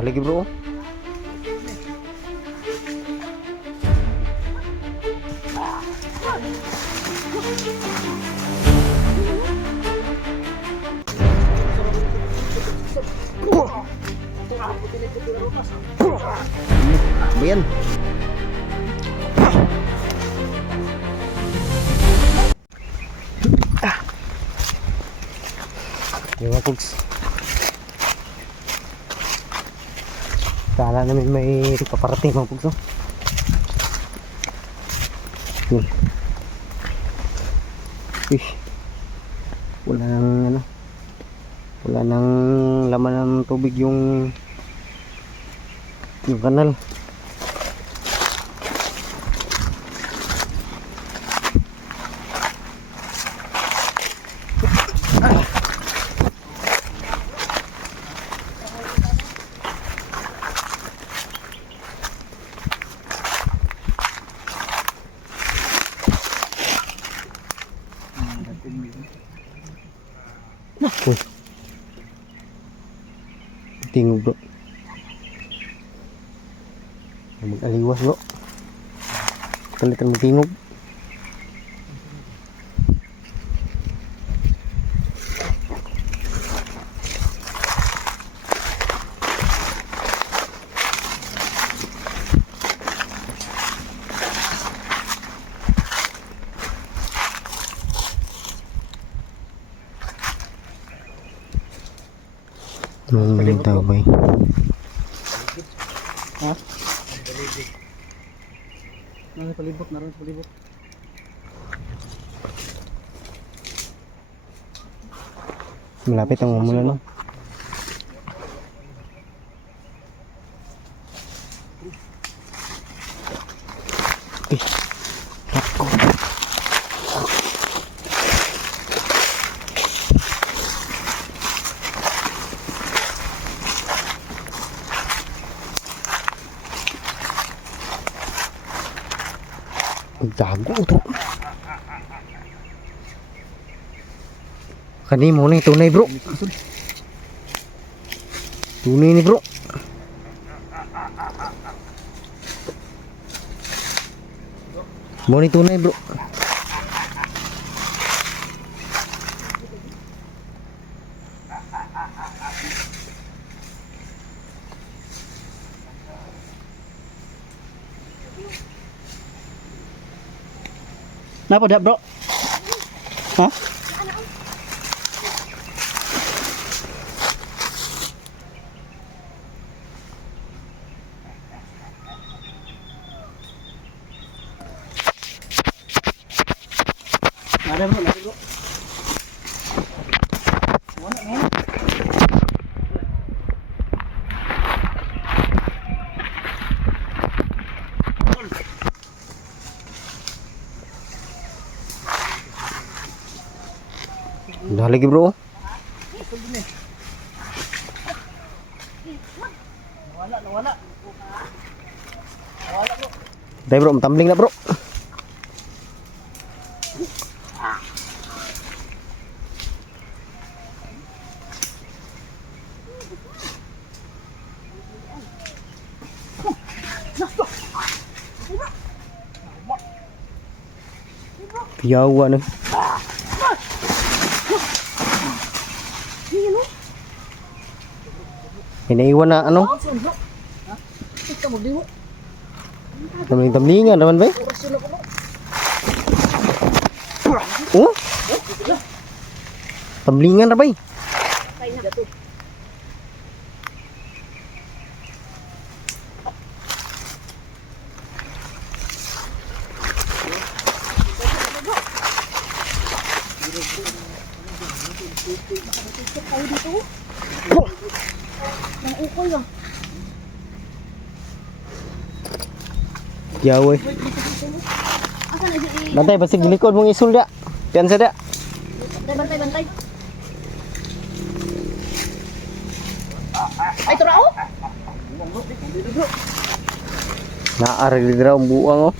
Dali lagi bro. Bayan. Yung mga pugs. Kala namin may paparating mga pugs. Yun. Uy. Wala nang ano. Wala nang laman ng tubig yung kanal. Uy. Tingog bro. Mag-aliwas bro. Kalitan magtingog. Tahu bay. Ha? Palibot na rin, palibot. Malapit ang umula no. Dago to. Kani mo ni tunay bro. Tunay ni bro. Mo ni tunay bro. Napa dak bro? Hah? Ada bro, ada bro. Mana ni? Dah lagi bro. Wala. Dai bro, tumbling na bro. Piyawa na. Inaiwan na ano? Tamling-tamlingan naman ba? Oh? Tamlingan na ba? Jauh. Bantai pasti gilikod mong isul dak. Pian sada. Bantai. Ay turao. Naar di draw buang oh.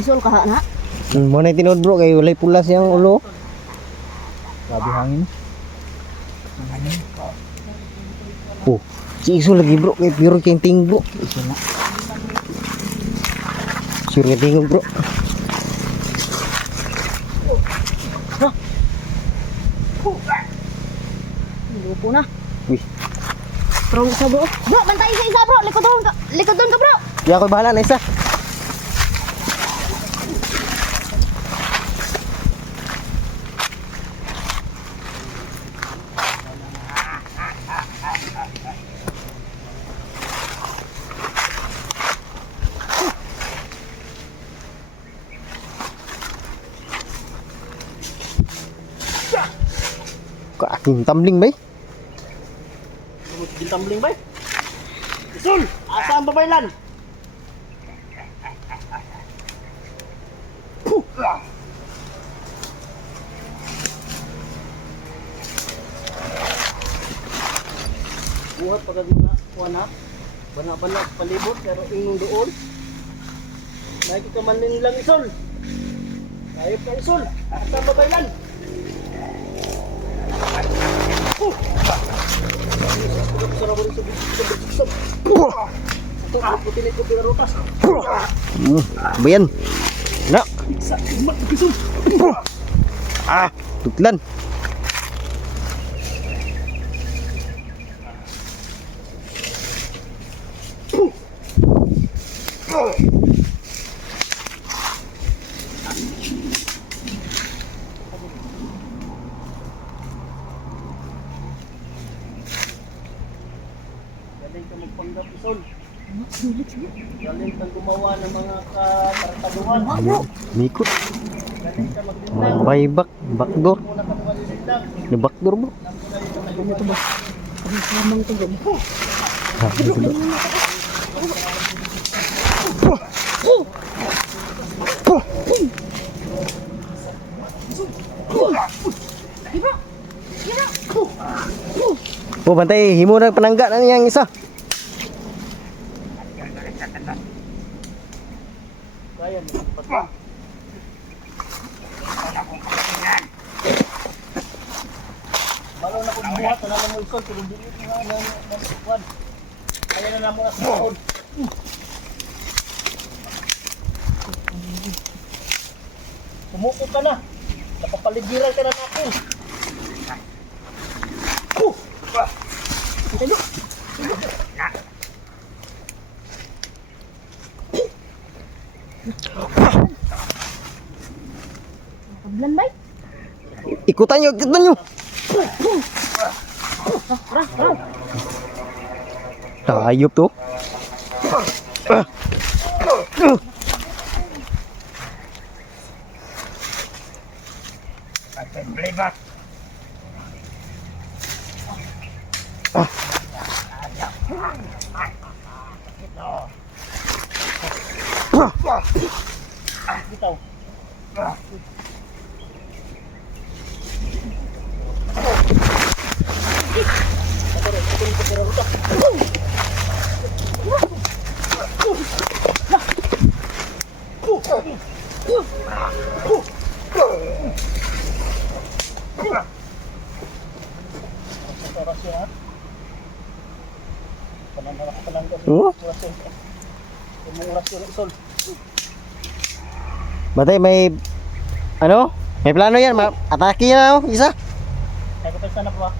isol kaha na. Mo na tinod bro kay walay pula siyang ulo. Grabe hangin. Oh, si iso lagi bro kay pure kenting bro. Iso na. Sure nga tingog bro. Lupo na. Wih, Strong isa bro. Bro, bantay sa isa bro. Likod doon ka. Likod doon ka bro. di ako bahala na isa. Kaaking tumbling bay. Tumbling bay. Isul, asa ang babaylan? Buhat pagod na kuana. Bana-bana palibot pero ingong doon. Nakikamanin lang isul. Ayop ka isul. Asa ang babaylan? Bayan. Na. Ah, tutlan. Galing ka magpanggap isul. Galing kang gumawa ng mga katartaduhan. Mikot. Galing ka maglindag. Buyback, backdoor. Muna ka maglindag. Ni backdoor bro. Ito ba? Ang samang to bro. Ah, dito bro. Oh, bantay himo na panangga na yang isa. Kaya mo patwa. Malaw na kung buhat na naman mo isul. Kung dilit nga na kwan. Kaya na naman na sa baon. Sumuko ka na. Napapaligiran ka na natin. Kablan bay. Ikutan nyo, ikutan nyo. Tayop to. Bitaw. Oh, batay may ano? May plano yan, atake na oh, isa. Kaya ko sana po.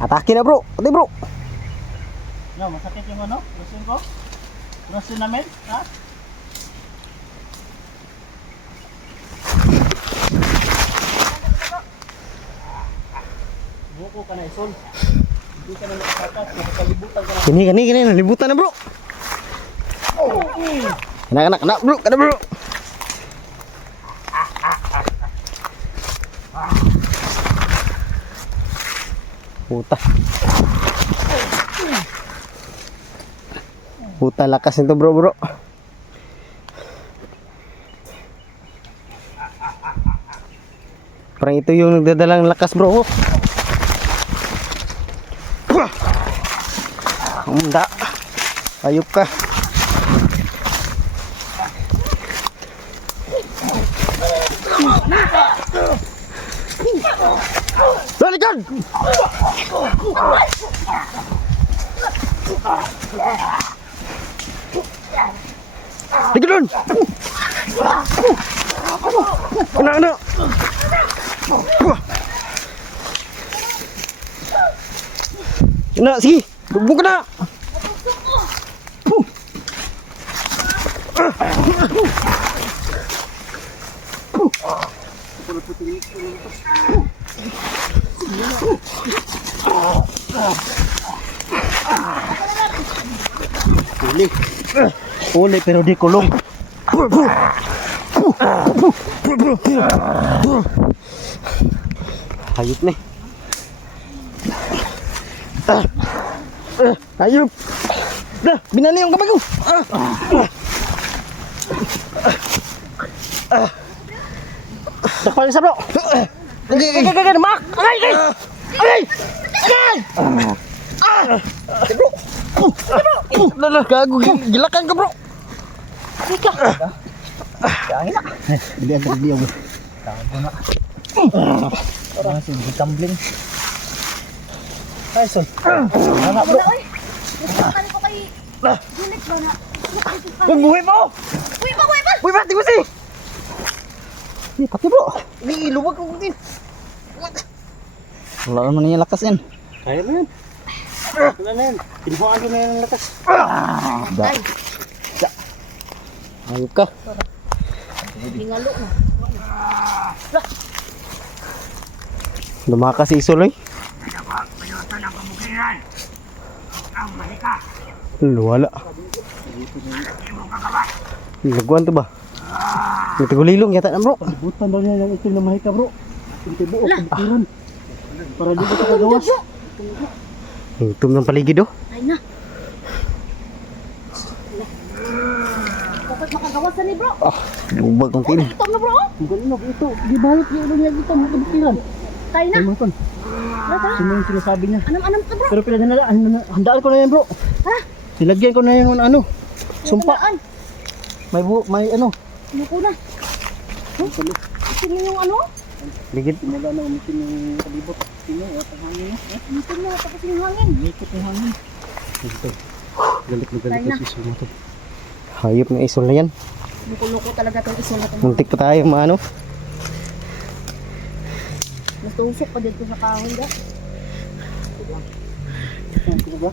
Atake na bro. Batay bro. No, masakit yung ano? Lusin ko? Lusin namin? Ha? Buko ka na isol. Hindi ka na nakatakas. Nakakalibutan ka na. Gini, nalibutan na bro. Anak, bro, kada bro. Puta. Puta lakas nito bro. Parang ito yung nagdadalang lakas bro. Hindi. Ayop ka. Yan! Tingnan doon! Ano? Na, sige! Lubog ka na! Uli. Uli pero di kulong. Hayop na hayop! Dah, binali yung kamay ko! Takpan sa bro. Gagagagag! Mak! Agay! Agay! Agay! Agay! Bro! Lala, gago! Gilakan ka bro! Hindi ang terbiyaw. Tago na. Parang sige tumbling. Ay son. Ano bro? Oy. Isukan ko kay Juliet ba na? Buhay mo! Uy pa, uy pa! Uy, pati mo si! Hindi, pati bro! Hindi, iluwag ko din! Wala naman niya lakas yan. Kaya mo yan. Wala na yan. Kinuhaan ko na yan ng lakas. Ay, Hayop ka! hingalo na. Lumakas si Isol eh! Wala. Laguan to ba? May tagulilong yata na bro. Butan daw niya yung itim na mahika bro. Hindi buo, kumpiran. Para di ko kagawas. Hitom ng paligid oh. Ay na. Dapat makagawasan ni bro. Lubag kong tin. Ito na bro. Ang galing ito. Di bayot niya ulo niya dito, mga kumpiran. Tayo na. Ay mga kon, Tara. sino yung sinasabi niya? Anam-anam ka bro. Pero handaan ko na yan bro. Ha? Nilagyan ko na yung ano. Sumpa. Saan? May ano. Naku na. Huh? Ito na yung ano? Ligid. Simula na umitin yung kalibot. Sino, at ang hangin na. Ito na, tapos yung hangin. Umikot yung hangin. Ito. Galit na galit Tayo na. na si Suma to. Hayop na Isol na yan. Luko-luko talaga itong isol na ito. Muntik pa tayo maano. Mas tusok pa dito sa kahoy da. Ano ba?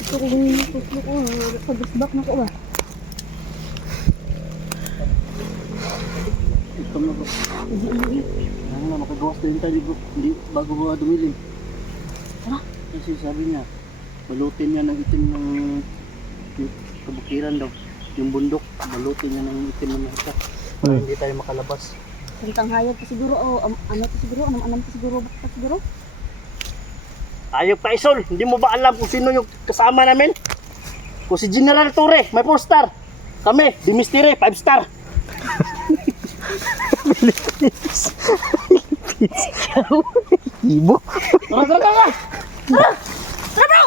Ito rin yung tusok ko. Pag-isbak na ko ba? Ito na bro. Ano na, makagawas na rin tayo bro. Hindi, bago ba dumilim. Ano? Kasi sabi niya, balutin niya ng itim ng yung kabukiran daw. Yung bundok, balutin niya ng itim ng mahika. Para hindi tayo makalabas. Tentang hayop pa siguro. O ano pa siguro? Anam-anam pa siguro? Bakit pa siguro? Ayop ka Isol, hindi mo ba alam kung sino yung kasama namin? Kung si General Torre, may 4-star. Kami, di Mystery, 5-star. Ibo. Tara, tara, tara!